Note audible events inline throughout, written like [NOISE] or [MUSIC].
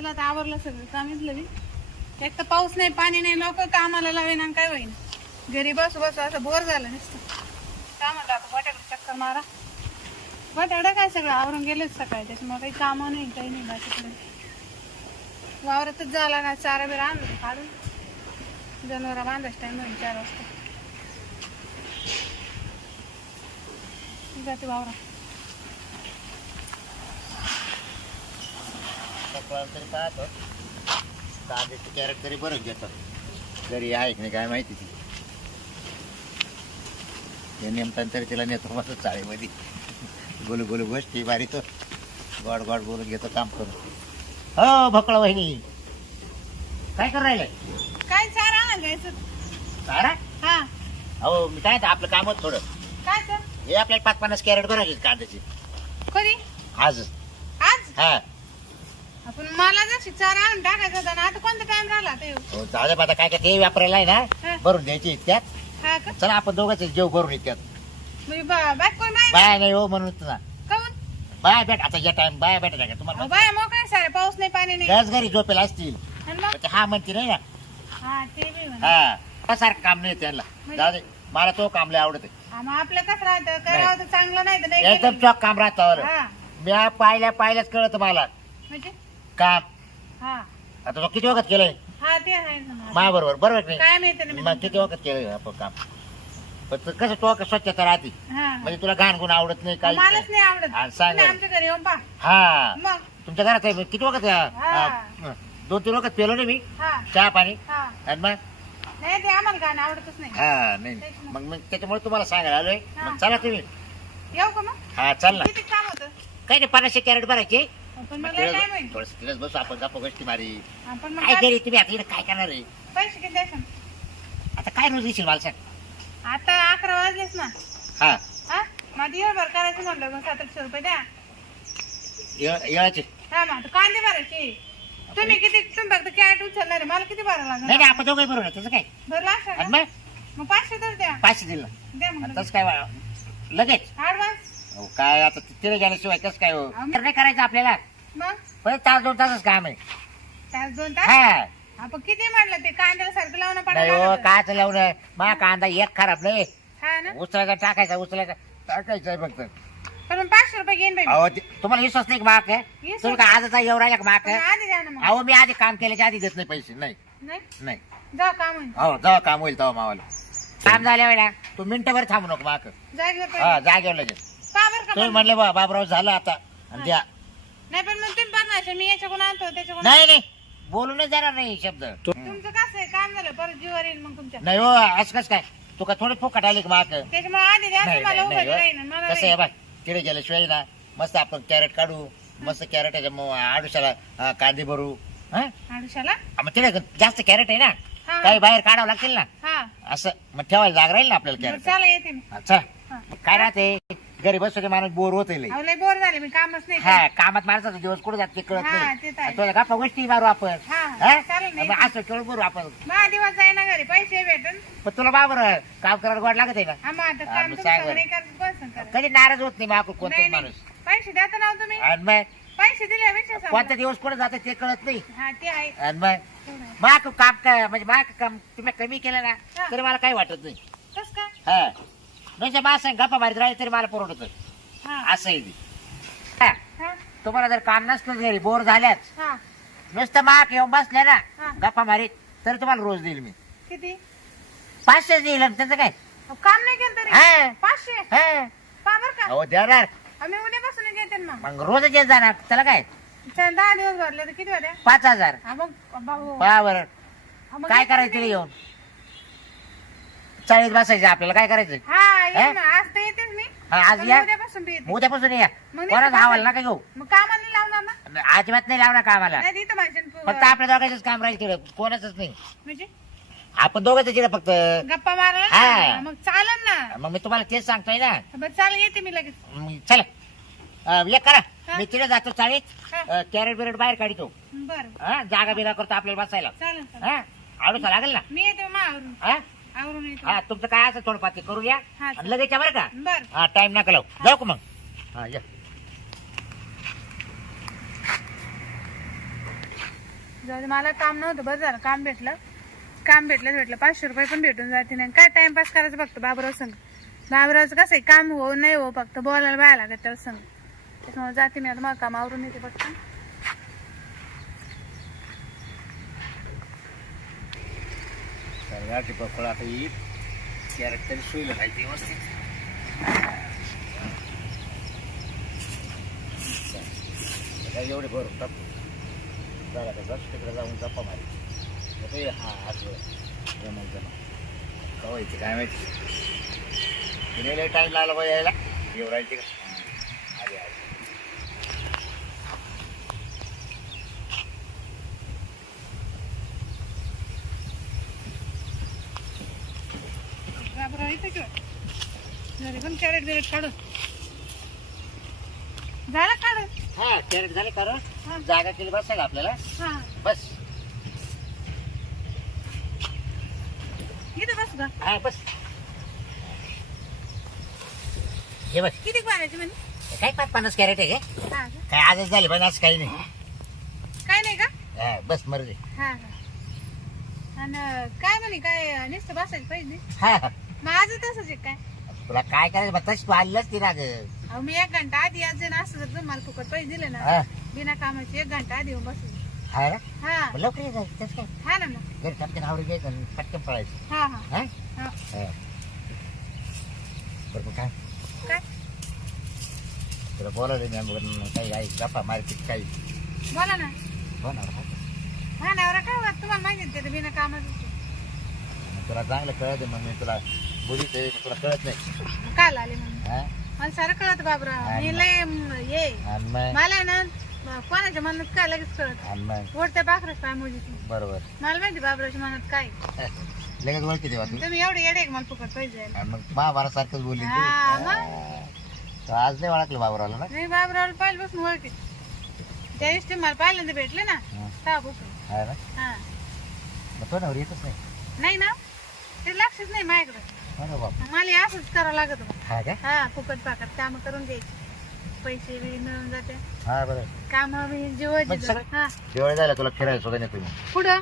चला आता आवरलं सगळं. काम इथलं एक तर पाऊस नाही पाणी नाही लोक कामाला लावेना आणि काय होईन? घरी बसू बसू असं बोर झालं नुसतं. काय म्हणलं आता वाट्याकडे चक्कर मारा. वाट्याकडे काय सगळं आवरून गेलेच सकाळी त्याच्यामुळे काही कामं नाही काही नाही बाकीकडे. वावरातच झाला ना चारा बिरा आणलं काढून. जनावर बांधायच टाइम होईल चार वाजता. जाते वावरा सकाळ तरी पाहतो. कांद्याचं कॅरेट तरी बरं घेतात. घरी आहे की नाही काय माहिती ती. हे नेमताना तरी तिला नेतो मस्त चाळीमध्ये. गोलू गोलू गोष्टी बारी तो गोड गोड बोलून घेतो काम करून. हो भकळ वहिनी. काय करू राहिले? काय चारा सारा हा. हो मी काय आपलं काम होतं थोडं. काय सर हे आपल्याला पाच पन्नास कॅरेट बरं कांद्याचे. कधी आज आज? हा. आपण मला जशी चारा आणून टाकायचा होता ना आता कोणता टाइम राहिला ते हो जाऊ दे आता काय काय ते वापरायला आहे हा. ना भरून द्यायची इतक्यात. हा का? चला आपण दोघांचे जेव भरून इतक्यात. म्हणजे बा- बाय कोण बाय? बाय नाही हो म्हणून ना काऊन बाय भेट आता या टाइम बाय भेटा का अहो, तुम्हाला बाय मोकळे सारे पाऊस नाही पाणी नाही. गॅस घरी झोपेल असतील. आणि मग? पण ते हा म्हणते नाही ना. हा ते बी म्हणा. हा सारखं काम नाही त्यांना जाऊ दे मला तो काम लय आवडत. हा, मग आपलं कसं राहतं? करावं तर चांगलं नाही तर नाही एकदम केलं. चॉक काम राहतं हा. मी पाहिल्या पाहिल्याच कळत मला. म्हणजे? काम हा. आता तो किती वखत केलंय? हा ते आहे ना. मा बरोबर बरोबर की काय माहिती नाही मग. किती वखत केलंय आपण काम पण ते कसं तो का स्वच्छता राहते. हा. म्हणजे तुला घाण गुण आवडत नाही काही मलाच नाही आवडत. हा, सांग तुम्ही बरं. आमच्या घरी येऊन पा हा. मग? तुमच्या घरात आहे किती वखत हा. दोन तीन वखत पेलो नाही मी. हा. चहा पाणी? हा. आणि मग? नाही ते आम्हाला गाणं आवडतच नाही. हा नाही नाही. मग मग त्याच्यामुळे तुम्हाला सांगायला आलोय. मग चला तुम्ही. येऊ का मग? हा चल ना. किती काम होतं? काही नाही पन्नासशे कॅरेट भरायचे. पण मला काय माहिती? थोडस तिलाच बसू आपण गप्पा गोष्टी मारी. आपण मग काय काय- घरी तुम्ही आता इकडे काय करणार आहे? पैसे किती द्यायचं? आता काय रोज मला सांग आता अकरा वाजलेच ना. हा. हा? दिवसभर करायचं म्हणलं मग सातशे रुपये द्या. ये- येळाचे. हा मग आता कांदे भरायचे. तुम्ही किती तुम्ही फक्त कॅरेट उचलणार आहे. मला किती भरावं नाही लागणार? नाही आपण दोघे बरोबर त्याचं काय? भरला असं आणि? मग? मग पाचशे तर द्या. पाचशे दिलं. द्या मग आणि तसं काय वा- लगेच? ऍडव्हान्स अहो, काय आता तिथे गेल्याशिवाय कसं काय हो? तर नाही करायचं आपल्याला. मग? पण तास दोन तासच काम आहे. तास दोन तास? हा. आपण किती म्हटलं ते कांद्याला सारखं लावणं नाही हो पडायला काच लावणं मा कांदा एक खराब नाही. हा ना? उचलायचा टाकायचा उचलायचा. टाकायचा आहे फक्त. पण मग पाचशे रुपये घेईन बाई मी. अहो ते- तुम्हाला विश्वास नाही का माक विश्वास तुम्ही काय आजचा येऊ राहिला का माक पण आधी द्या ना मग. अहो मी आधी काम केल्याच्या आधी देत नाही पैसे. नाही. नाही? नाही. जा काम होईल. हो जेव्हा काम होईल तेव्हा मावाला. काम झाल्या वेळा तू मिनिटभर थांबू नको माक जागेवर हा पाहिजे. जागेवर लगेच. का बरं का तुम्ही? म्हणले बा बाबराव झालं आता. आणि द्या. नाही पण मग तुम्ही बघणार मी याच्याकडून आणतो त्याच्याकडून नाही नाही. बोलूनच जाणार नाही शब्द. तुमचं कसं आहे? काम झालं परत जीवर येईल मग तुमच्या. नाही हो असं कसं काय? तू का थोडे फुकट आले का माक त्याच्यामुळे आधी द्या नाही तुम्हाला नाही, उभं नाही राहील हो. मला कसं आहे राहील. बाय तिथे गेल्याशिवाय ना मस्त आपण कॅरेट काढू मस्त कॅरेटाच्या मग आडुशाला कांदे भरू हा? आडुशाला? मग तिथे जास्त कॅरेट आहे ना हा. काही बाहेर काढावं लागतील ना? हा. असं मग ठेवायला जागा राहील ना आपल्याला कॅरेट चला येते मी. अच्छा हा. मग काय राहते? घरी बसतो की माणूस बोर होत अहो, लय बोर झाले मी कामच नाही हा कामात माणसाचा दिवस कुठे जात ते कळत हा, नाही ते तर आहे. आणि तुला गप्पा गोष्टी मारू आपण हा, हा? चालेल ना. मग असं केवळ बोलू आपण दिवस जाई ना घरी पैसे भेटन पण तुला बाबर काम करायला गोड लागत आहे ना हा मग आता हा, काम मग तुम्ही सांग सगळं बरं. नाही करत कोण सांग करत? कधी नाराज होत नाही नाही, नाही. माणूस पैसे द्याचं नाव तुम्ही आणि मग पैसे दिल्यापेक्षा कोणता. दिवस कुठे जाते ते कळत नाही हा ते आहे आणि मग. माक काम का म्हणजे माक काम तुम्ही कमी केलं ना हा. तरी मला काही वाटत नाही कस का हा म्हणजे मा सांग गप्पा मारीत राहिले तरी मला परवडत हा. असं आहे ते. हा. हा. तुम्हाला जर काम नसलं घरी बोर झाल्याच हा. नुसतं माक येऊन बसले ना. गप्पा मारीत तर तुम्हाला रोज देईल मी. किती? पाचशे देईल आणि त्याचं काय? अहो, काम नाही केलं तरी? हा. पाचशे? हा. का अहो देणार. आम्ही उद्यापासून घेते ना मग. मग रोजच येत जाणार. त्याला काय? चल, दहा दिवस भरले तर किती पाच हजार. हा मग भाऊ. मग काय करायचं येऊन? चाळीस बसायचं आपल्याला. काय करायचं? हा ये? ना आज तर येतेच मी. हा, आज पण या. उद्यापासून बी येते. उद्यापासून या. मग नाही कोणाच हवाल काय? नका घेऊ. मग कामाला नाही लावणार ना? अजिबात नाही लावणार कामाला. नाही तिथं भाषण फक्त आपल्या दोघांचंच काम राहील तिकडे. कोणाच नाही. म्हणजे? आपण दोघंच तिकडे फक्त. गप्पा मारायला हा. ना. मग चालेल ना? मग मी तुम्हाला तेच सांगतोय ना. बरं चालेल येते मी लगेच. मग चला. अं, एक करा. हा. मी तिकडे जातो चाळीत. हा. कॅरेट बिरेट बाहेर काढतो बरं. हा, जागा बिगा करतो आपल्याला बसायला. चालेल चालेल. हा लागेल ना? मी येते हा? आवरून येते. हा तुमचं काय असं थोडं पाती करू या हा, आणि लगेच या बरं का? बर. हा टाइम नका लावू. जाऊ का मग? हा या. जाऊ दे, मला काम नव्हतं बरं झालं काम भेटलं. काम भेटलं तर भेटलं पाचशे रुपये पण भेटून जाते नाही काय टाइमपास करायचं फक्त बाबराव संग बाबरावचं कसं आहे काम हो नाही हो फक्त बोलायला बाया लागत त्याला संग त्याच्यामुळे जाते मी आता मग काम आवरून येते फक्त. गाठी पकड आता येईल. कॅरेट तरी सोयीला पाहिजे व्यवस्थित. काय एवढे भरून टाकू. झाला का तिकडे जाऊन गप्पा मारी. आता हा असं जमल जमा कवा येते काय माहिती? टाईम लागला पाहिजे यायला. येऊ राहील का आली आली बाबराव येते किंवा घरी पण कॅरेट बिरेट काढून. झालं काढून? हा कॅरेट झाले का हा. रे? जागा केली बस का आपल्याला. हा. बस. इथं बस का हा बस. हे बस किती पाण्याची म्हणजे काय पाच पन्नास कॅरेट आहे का? हा का? काय आजच झाले पण आज काही नाही. काय नाही का? हा, बस मर्जी हा का आणि काय म्हणे काय नुसतं बसायचं पाहिजे हा. हा. माझं तसंच आहे काय? तुला काय करायचं मग तशी तू राग. अहो मी एक घंटा आधी आज जर असं जर तुम्हाला फुकट पैसे दिले ना हा. बिना कामाचे एक घंटा आधी येऊन बसू हा ना? हा. मग लवकर ये जायचं त्याच काय? हा ना मग. घरी टपकन आवडून घ्यायचं आणि पटकन पळायचं. हा हा. हा? हा. हा. बरं मग काय? काय? तुला बोलावलं मी काही गप्पा मारतील काही. बोला ना. हो ना. हा नवरा काय होत? तुम्हाला माहिती आहे ते बिना कामाचं. तुला चांगलं कळत मग मी तुला बोलित आहे तुला कळत नाही. काल आले म्हणून. हा? मला सारं कळत बाबरा. मी. लय म, ये. आणि मग? मला आहे ना म, कोणाच्या मनात काय लगेच कळत? आणि मग? ओढत्या पाखरच काय मोजीची बरोबर. मला माहिती बाबराच्या मनात काय [LAUGHS] लगेच ओळखी देवा तू. तुम्ही एवढे येडे का मला फुकट पैसे द्यायला आणि मग महाभारतसारखंच बोलली तू. हा, मग? तर आज नाही ओळखलं बाबराला ना? मी बाबराला पाहिलं बसून ओळखते त्या दिवशी मला पहिल्यांदा भेटले ना हा. का फुकट. हा ना? हा. मग तो नवर येतच नाही. नाही ना? ते लक्षच नाही माझ्याकडे. अरे बाप. मला असंच करावं लागत. हा का? हा फुकट काम करून द्यायची पैसे बी मिळून जाते. हा बरं. काम जीवाची मग सगळं- हा. दिवाळी झाला तुला फिरायला सुद्धा नाही तुम्ही. पुढं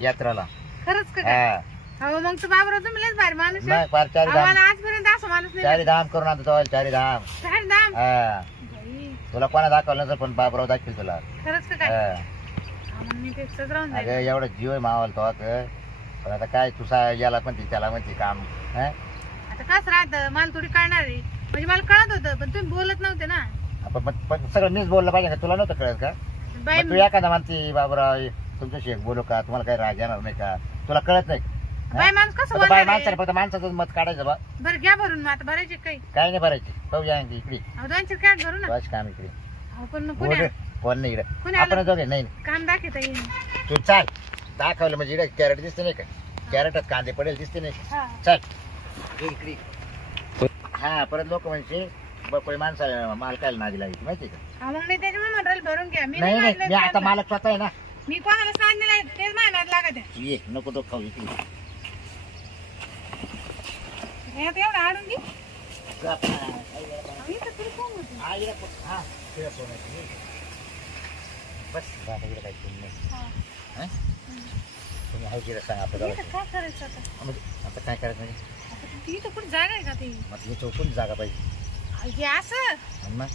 यात्राला. खरंच का? काय? हा मग तर बाबराव तुम्ही लयच भारी माणूस आहे. मग फार चारी धाम. आम्हाला आजपर्यंत असं माणूस नाही चारी धाम करून आणतो तो चारी धाम. दाम हा. बाई, तुला कोणा दाखवलं नसतं पण बाबराव दाखवेल तुला. खरंच का काय? हा. हा, मग मी तेच राहून अगं जाईल एवढं जीव आहे मावाला तो आता. पण आता काय तुझा याला म्हणते त्याला म्हणते काम हा? आता कसं राहतं? मला थोडी कळणार आहे. म्हणजे मला कळत होतं पण तुम्ही बोलत नव्हते ना. आपण पण- पण सगळं मीच बोललं पाहिजे का? तुला नव्हतं कळत का? बाई मग तू एखादा म्हणते बाबराव तुमच्याशी एक बोलू का? तुम्हाला काही राग येणार नाही का? तुला कळत नाही? बाई माणूस कसं फक्त बाय बोलणार आहे? फक्त माणसाचं मत काढायचं बा. बरं घ्या भरून मग आता भरायचे काही? काय नाही भरायची. पाहूया आणखी इकडे अहो दोनशे कॅट भरू ना. बस काम इकडे. अहो पण मग पुण्या. कोण नाही इकडे. कोणी आपण? दोघे नाही नाही. काम दाखवता येईल तू चाल. दाखवलं म्हणजे इकडे कॅरेट दिसते नाही का? कॅरेटात कांदे पडेल दिसते नाही का? हा. चल. ये इकडे. हा परत लोक म्हणजे बकोळी माणसाला मालकाला नादी लागली माहिती का? अहो, मग मी त्याच्यामुळे म्हटलं भरून घ्या. मी नाही नाही मी आता. मालक स्वतः आहे ना. मी तेच लागत आहे. ये नको तो खाऊ इकडे. हे आता एवढं आडून घे. जा, हा, अहो, इथं तरी कोण होतं? हा, इकडे पो- हा, इकडे पोहोच. बस आता इकडे काही तुम्ही नाही. हा. हा? तुम्ही हाय तिकडे सांगा आपलं इथं. काय करायचं आता? म्हणजे आता काय करायचं म्हणजे? आता इथं कुठं जागा आहे का ती? मग हे चौकून जागा पाहिजे. हे असं? आणि मग?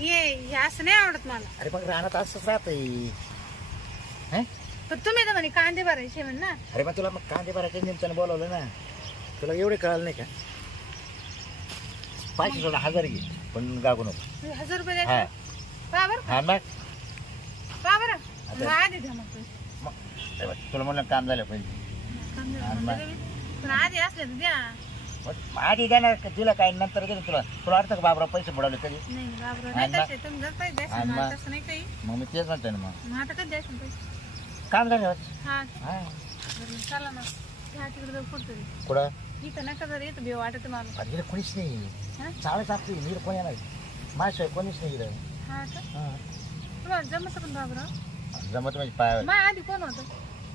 ये हे असं नाही आवडत मला. अरे मग राहण्यात असंच राहतंय. हं? पण तुम्ही तर म्हणे कांदे भरायचे म्हण ना. अरे मग तुला मग कांदे भरायच्या निमित्तानं बोलावलं ना. तुला एवढे कळालं नाही का? पाचशे सोडा हजार घे पण गागू नको. हजार रुपये हा. द्यायचे? पहा बरं. हा मग? बरं? मग आधी द्या मग पैसे. मग हे बघ, तुला म्हणलं काम झालं पाहिजे. कांदे भरून मग. देते मी. पण आधी असले तर द्या. मग आधी देणार का? दिलं काय नंतर दिलं तुला? तुला वाटतं का बाबरा पैसे बुडावले कधी? नाही नाही, बाबरो आणि नाही मग- तसे तुम्ही जर पैसे द्याल आणि मला मग- तसं नाही काही. मग मी तेच म्हणतोय ना मग. मग आता कधी पैसे? काम झालं हा. हा. बरं चला ना त्या तिकडे जाऊ कुठतरी कुठं? इथं नका जर येतं बेव वाटत मला. अरे इकडे कोणीच नाही. हा? मी कोणी येणार? माझ्याशिवाय कोणीच नाही इकडे. हा का? हा. तुम्हाला जमत पण जमत म्हणजे पाय आधी कोण होतं?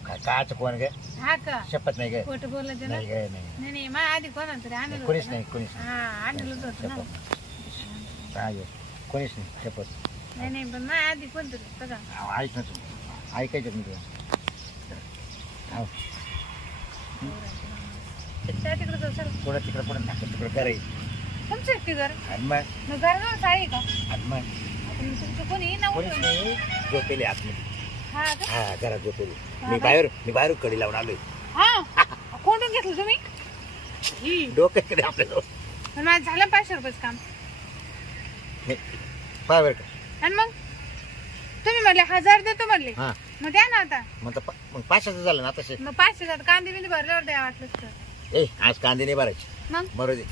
काय काच कोण गे? हा का? शपथ नाही गे. खोटं बोलायचं ना? नाही गे नाही. नाही आधी कोण तरी आणलं कोणीच होतं नाही ना. कोणीच नाही. हा आणलं होतं ना. शपथ. काय गे? कोणीच नाही शपथ. नाही नाही पण आधी कोण तरी अहो, ऐक ना तू. ऐकायचं मी तुला. हो. त्या तिकडे जाऊ सर पुढं तिकडं पुढं नाक तिकडं करे तुमचं एकटी घर? आणि मग साडी का? आपण तुमचं कोणी कोणीच नाही झोपेले आतमध्ये. हा का? हा घरात झोपेले. मी? बाहेर मी बाहेर कडी लावून आलोय. हा? कोंडून घेतलं तुम्ही? ही. डोक्याकडे आपल्याला पण माझं झालं पाचशे रुपयाचं काम. पाय बरं का. आणि मग? तुम्ही म्हणले हजार देतो म्हणले. हा. मग द्या ना आता. मग तर पा- मग पाचशेचं झालं ना तसे मग पाचशे जात कांदे बिंदे भरल्यावर द्या वाटलं तर. ए आज कांदे नाही भरायचे. मग? बरोबर दे.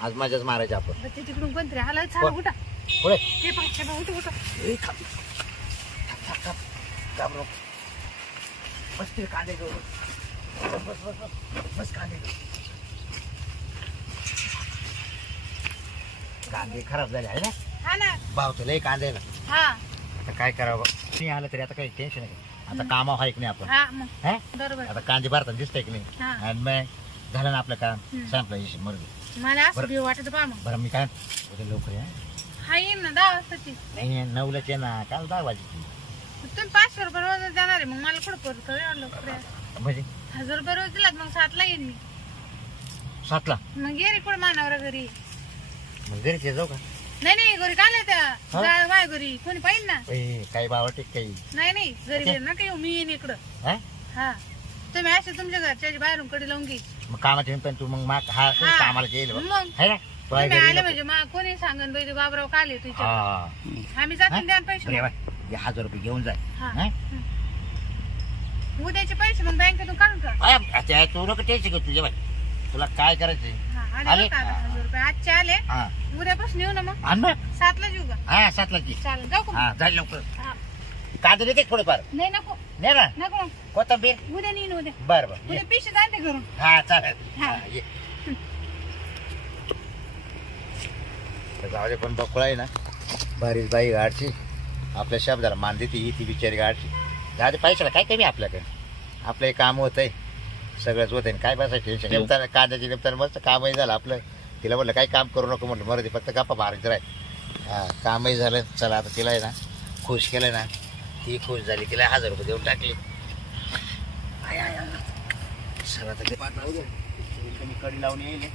आज माझ्याच मारायचे आपण. बरं, ते तिकडून कोणतरी आलं. कोण? कुठं पुढे ते पाचशे उठ उठ ए, थांब. थांब, थांब, थांब. थांब बस तिथे कांदे घेऊ बस बस बस बस बस कांदे घेऊ कांदे खराब झाले आहे ना हा ना भाव तुला कांदे ना हा आता काय करावं नाही आलं तरी आता काही टेन्शन नाही आता कामा आहे की नाही आपण हा मग हा? बरोबर आता कांदे भारतात दिसतंय की नाही हा आणि मग झालं ना आपलं काम हम्म. संपलं इशे मला असं बरं. वाटत मग बरं मी काय उद्या लवकर या हा येईन ना दहा वाजताची. नाही नऊलाच ना काल दहा वाजेची. तुम्ही पाचशे रुपये रोज देणार आहे मग मला कुठं परत म्हणजे? हजार रुपये रोज दिलात मग सातला येईन मी. सातला? मग ये रे कुठं मानावर घरी. मग घरीच ये जाऊ का? नाही नाही घरी काय त्या? हा? जाय बाय घरी. कोणी पाहिजे ना? ए, काही बावटे काही. नाही नाही घरी. ये नका येऊ मी येईन इकडं. हा? हा. तुम्ही असे तुमच्या घरच्या बाहेरून कडे लावून घे. मग कामाच्या निमित्तानं तू मग माग हा हा. कामाला बघ. मग? है ना? तुम्ही आले नको. म्हणजे मग कोणी सांगन ते बाबराव का आले तुझ्या? हा. आम्ही हा? जातो द्या बरं, पैसे ये बाय. हे हजार रुपये घेऊन जाय. हा. उद्याचे पैसे मग बँकेतून काढून आता तू नको टेन्शन घेऊ तुझे बाय. तुला काय करायचंय? हा, आले आले? बरं का आता हजार रुपये? आजचे आले. हा. उद्यापासून येऊ ना मग. आण सातला येऊ का? हा सातला की चालेल जाऊ का मग? हा जाईल लवकर. हा. कांदे देते थोडेफार? नाही नको. नाही ना? नको. कोथंबीर? उद्या नेईन उद्या. बर बर ये. उद्या पिशे जाते घरून. हा चालेल. हा. हा, ये. तर जाऊ दे पण बकुळा आहे ना. बारीच बाई गाडची आपल्या शब्दाला मान देते ही ती बिचारी गाडची जाऊ दे पैशाला काय कमी आपल्याकडे? आपलं हे काम होत आहे सगळंच होत आहे काय बसायचं टेन्शन निमताना कांद्याची निमताना मस्त कामही झालं आपलं. तिला म्हटलं काही काम करू नको म्हटलं मरू दे फक्त गप्पा मारायचं राय हा कामही झालं. चला आता तिला आहे ना खुश केलं ना ती खुश झाली. तिला हजार रुपये देऊन टाकले. चला आता कडी लावून येईल.